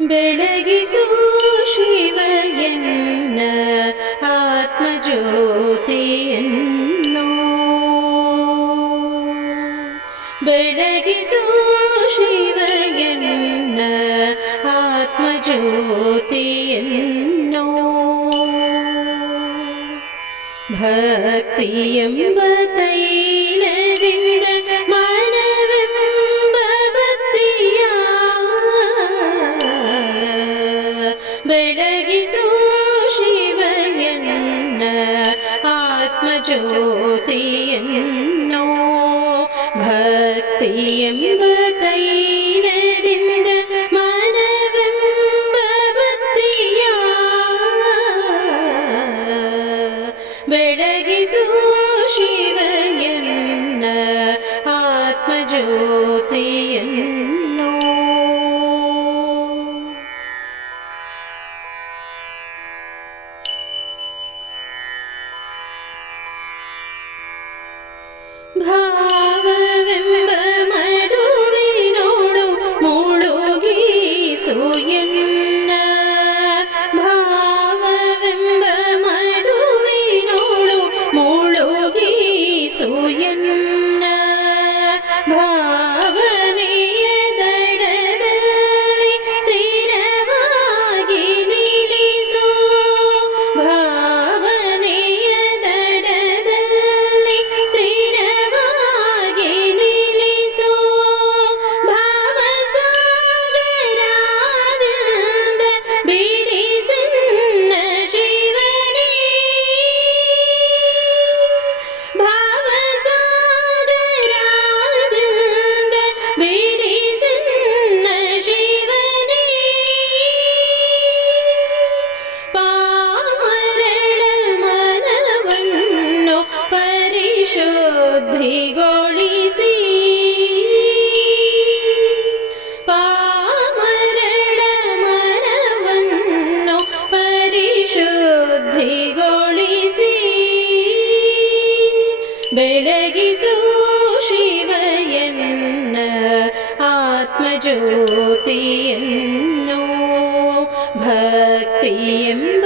लगिसो शिवयन् आत्मज्योतियिसो शिवयन् आत्मज्योतियन् नो भक्ति तैल बलगिसो शिवयन् आत्मज्योतिय नो भक्तिम् पतैरन्द मानवं भत्रिया बेळगिसु शिवयन् आत्मज्योतियम् 素颜。शुद्धिगोलसि पावडमन् परिशुद्धिगोलसिलगो शिवयन् आत्मज्योति भक्तिम्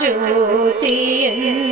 ज्योतियन्